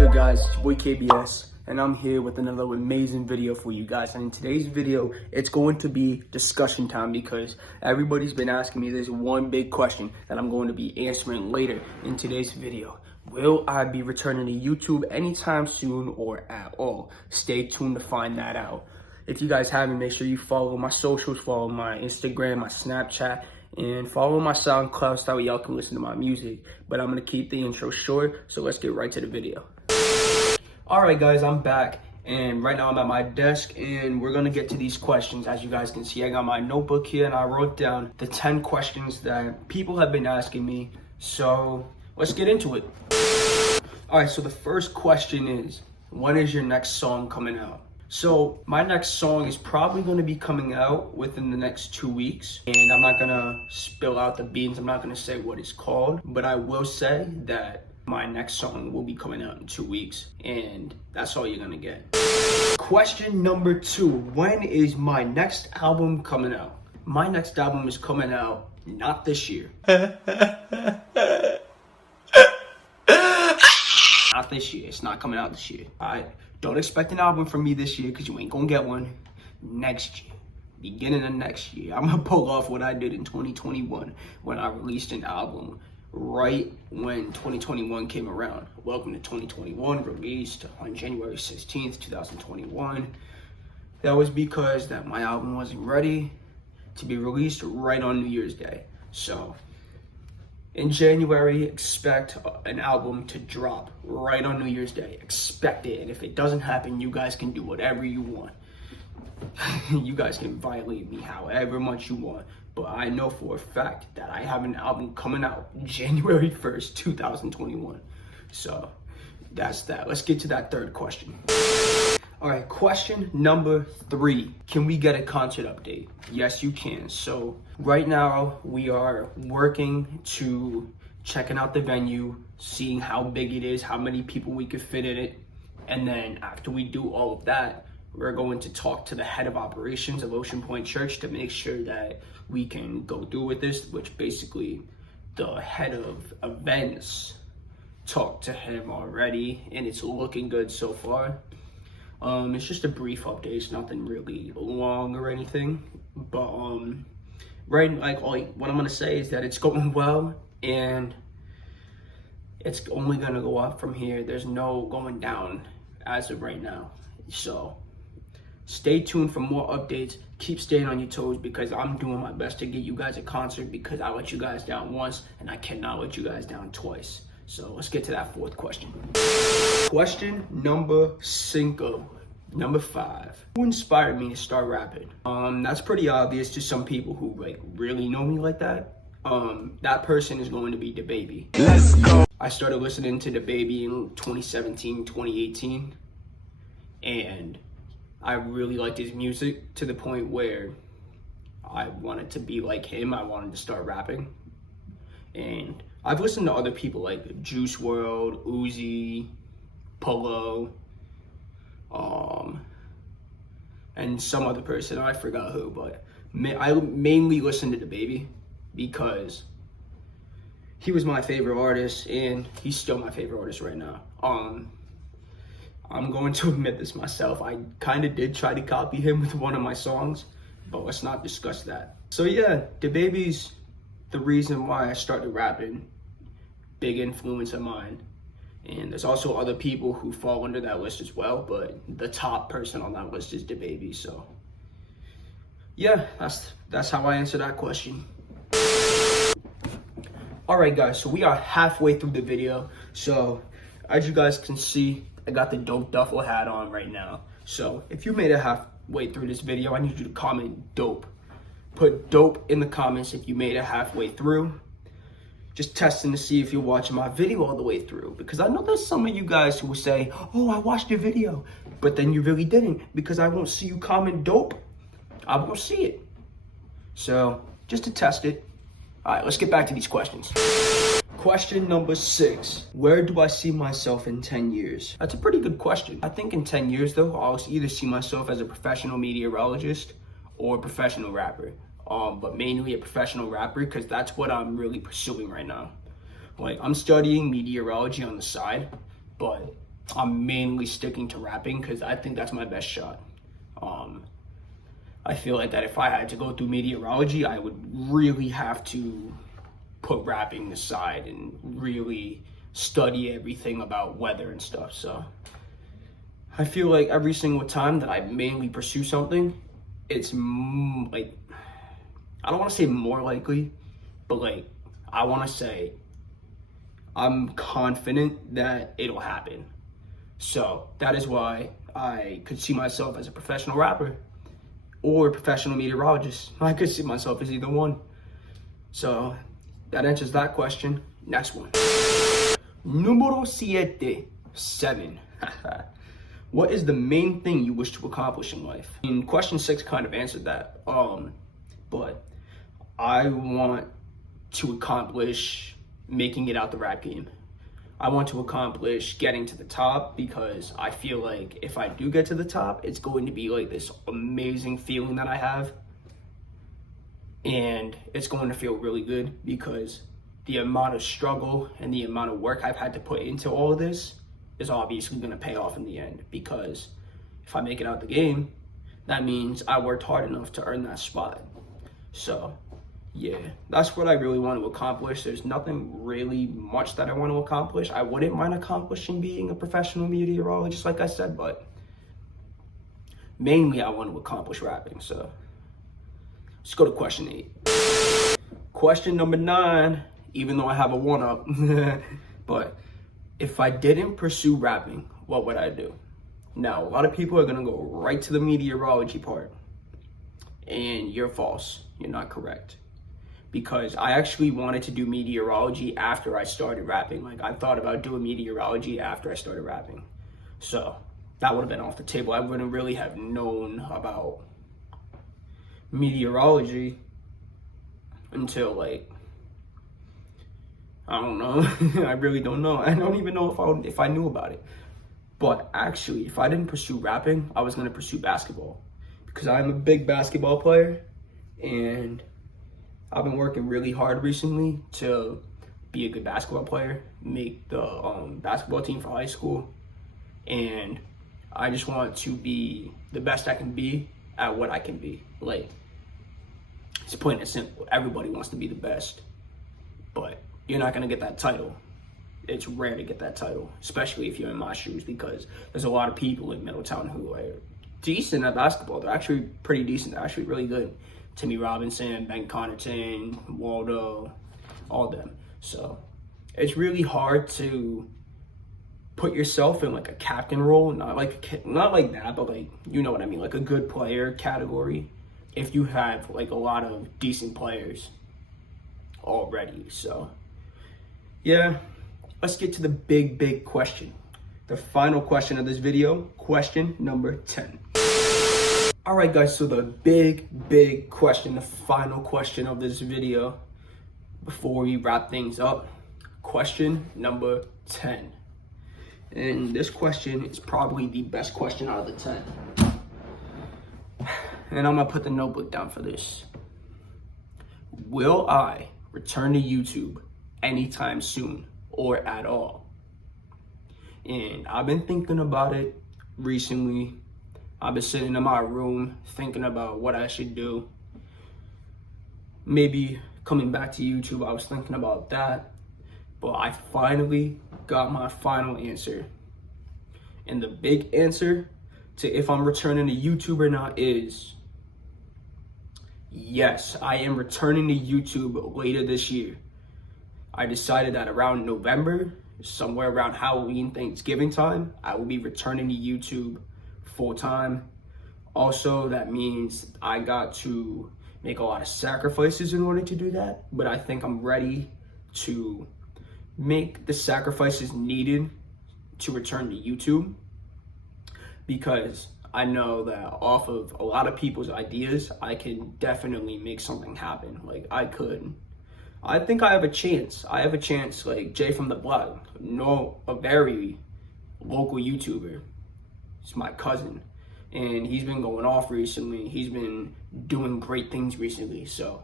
good, guys? It's your boy KBS, and I'm here with another amazing video for you guys. And in today's video, it's going to be discussion time because everybody's been asking me this one big question that I'm going to be answering later in today's video. Will I be returning to YouTube anytime soon or at all? Stay tuned to find that out. If you guys haven't, make sure you follow my socials, follow my Instagram, my Snapchat, and follow my SoundCloud so that way y'all can listen to my music. But I'm gonna keep the intro short, so let's get right to the video. Alright guys, I'm back, and right now I'm at my desk, and we're gonna get to these questions. As you guys can see, I got my notebook here, and I wrote down the 10 questions that people have been asking me, so let's get into it. Alright, so the first question is, when is your next song coming out? So my next song is probably going to be coming out within the next 2 weeks, and I'm not going to spill out the beans. I'm not going to say what it's called, but I will say that my next song will be coming out in 2 weeks, and that's all you're going to get. Question number 2, when is my next album coming out? My next album is coming out not this year. Not this year. It's not coming out this year. Alright? Don't expect an album from me this year because you ain't gonna get one next year. Beginning of next year. I'm gonna pull off what I did in 2021 when I released an album right when 2021 came around. Welcome to 2021, released on January 16th, 2021. That was because that my album wasn't ready to be released right on New Year's Day. So in January, expect an album to drop right on New Year's Day. Expect it. And if it doesn't happen, you guys can do whatever you want. You guys can violate me however much you want. But I know for a fact that I have an album coming out January 1st, 2021. So that's that. Let's get to that third question. All right, question number 3. Can we get a concert update? Yes, you can. So right now we are working to checking out the venue, seeing how big it is, how many people we could fit in it. And then after we do all of that, we're going to talk to the head of operations of Ocean Point Church to make sure that we can go through with this, which basically the head of events talked to him already, and it's looking good so far. It's just a brief update. It's nothing really long or anything, but what I'm gonna say is that it's going well, and it's only gonna go up from here. There's no going down as of right now. So stay tuned for more updates. Keep staying on your toes because I'm doing my best to get you guys a concert because I let you guys down once and I cannot let you guys down twice. So let's get to that fourth question. Question number 5. Who inspired me to start rapping? That's pretty obvious to some people who really know me like that. That person is going to be DaBaby. Let's go. I started listening to DaBaby in 2017, 2018, and I really liked his music to the point where I wanted to be like him. I wanted to start rapping, and I've listened to other people like Juice WRLD, Uzi, Polo, and some other person, I forgot who, but I mainly listened to DaBaby because he was my favorite artist, and he's still my favorite artist right now. I'm going to admit this myself, I kind of did try to copy him with one of my songs, but let's not discuss that. So yeah, DaBaby's the reason why I started rapping, big influence of mine. And there's also other people who fall under that list as well, but the top person on that list is DaBaby. So yeah, that's how I answer that question. Alright guys, so we are halfway through the video. So as you guys can see, I got the dope duffel hat on right now. So if you made it halfway through this video, I need you to comment dope. Put dope in the comments if you made it halfway through. Just testing to see if you're watching my video all the way through, because I know there's some of you guys who will say, oh, I watched your video, but then you really didn't, because I won't see you comment dope. I won't see it. So just to test it. All right, let's get back to these questions. Question number 6, where do I see myself in 10 years? That's a pretty good question. I think in 10 years though, I'll either see myself as a professional meteorologist or a professional rapper. But mainly a professional rapper, because that's what I'm really pursuing right now. Like, I'm studying meteorology on the side, but I'm mainly sticking to rapping because I think that's my best shot. I feel like that if I had to go through meteorology, I would really have to put rapping aside and really study everything about weather and stuff. So I feel like every single time that I mainly pursue something, it's like, I don't want to say more likely, but like, I want to say I'm confident that it'll happen. So that is why I could see myself as a professional rapper or a professional meteorologist. I could see myself as either one. So that answers that question. Next one. Número 7. What is the main thing you wish to accomplish in life? And question 6 kind of answered that. But I want to accomplish making it out the rap game. I want to accomplish getting to the top because I feel like if I do get to the top, it's going to be like this amazing feeling that I have. And it's going to feel really good because the amount of struggle and the amount of work I've had to put into all of this is obviously going to pay off in the end. Because if I make it out the game, that means I worked hard enough to earn that spot. So yeah, that's what I really want to accomplish. There's nothing really much that I want to accomplish. I wouldn't mind accomplishing being a professional meteorologist, like I said, but mainly I want to accomplish rapping. So let's go to question 8. Question number 9, even though I have a 1-up, but if I didn't pursue rapping, what would I do? Now, a lot of people are going to go right to the meteorology part, and you're false. You're not correct. Because I actually wanted to do meteorology after I started rapping. Like, I thought about doing meteorology after I started rapping. So that would have been off the table. I wouldn't really have known about meteorology until, like, I don't know. I really don't know. I don't even know if I knew about it. But actually, if I didn't pursue rapping, I was going to pursue basketball. Because I'm a big basketball player, and I've been working really hard recently to be a good basketball player, make the basketball team for high school, and I just want to be the best I can be at what I can be. Like, it's plain and simple. Everybody wants to be the best, but you're not gonna get that title. It's rare to get that title, especially if you're in my shoes, because there's a lot of people in Middletown who are decent at basketball. They're actually pretty decent. They're actually really good. Timmy Robinson, Ben Connaughton, Waldo, all them. So it's really hard to put yourself in like a captain role, not like that, but like, you know what I mean, like a good player category, if you have like a lot of decent players already. So yeah, let's get to the big question. The final question of this video, question number 10. All right, guys, so the big question, the final question of this video before we wrap things up, question number 10. And this question is probably the best question out of the 10. And I'm gonna put the notebook down for this. Will I return to YouTube anytime soon or at all? And I've been thinking about it recently. I've been sitting in my room thinking about what I should do. Maybe coming back to YouTube, I was thinking about that. But I finally got my final answer. And the big answer to if I'm returning to YouTube or not is yes, I am returning to YouTube later this year. I decided that around November, somewhere around Halloween, Thanksgiving time, I will be returning to YouTube full time. Also, that means I got to make a lot of sacrifices in order to do that, but I think I'm ready to make the sacrifices needed to return to YouTube, because I know that off of a lot of people's ideas, I can definitely make something happen. Like, I think I have a chance. I have a chance, like Jay from the Block, a very local YouTuber. He's my cousin, and he's been going off recently. He's been doing great things recently, so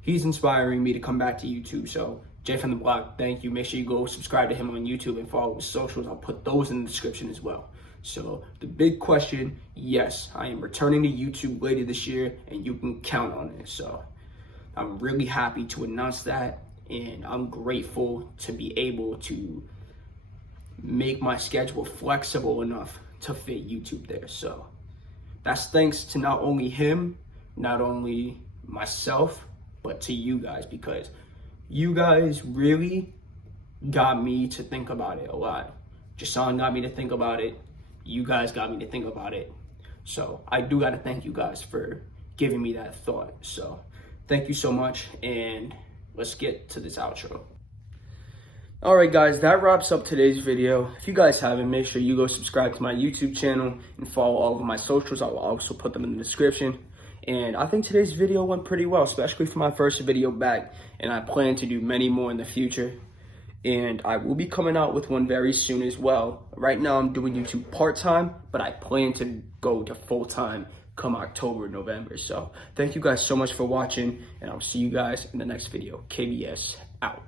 he's inspiring me to come back to YouTube. So Jay from the Block, thank you. Make sure you go subscribe to him on YouTube and follow his socials. I'll put those in the description as well. So the big question, yes, I am returning to YouTube later this year, and you can count on it. So I'm really happy to announce that, and I'm grateful to be able to make my schedule flexible enough to fit YouTube there. So that's thanks to not only him, not only myself, but to you guys, because you guys really got me to think about it a lot. Jason got me to think about it. You guys got me to think about it. So I do got to thank you guys for giving me that thought. So thank you so much, and let's get to this outro. All right, guys, that wraps up today's video. If you guys haven't, make sure you go subscribe to my YouTube channel and follow all of my socials. I will also put them in the description. And I think today's video went pretty well, especially for my first video back. And I plan to do many more in the future. And I will be coming out with one very soon as well. Right now I'm doing YouTube part-time, but I plan to go to full-time come October, November. So thank you guys so much for watching, and I'll see you guys in the next video. KBS out.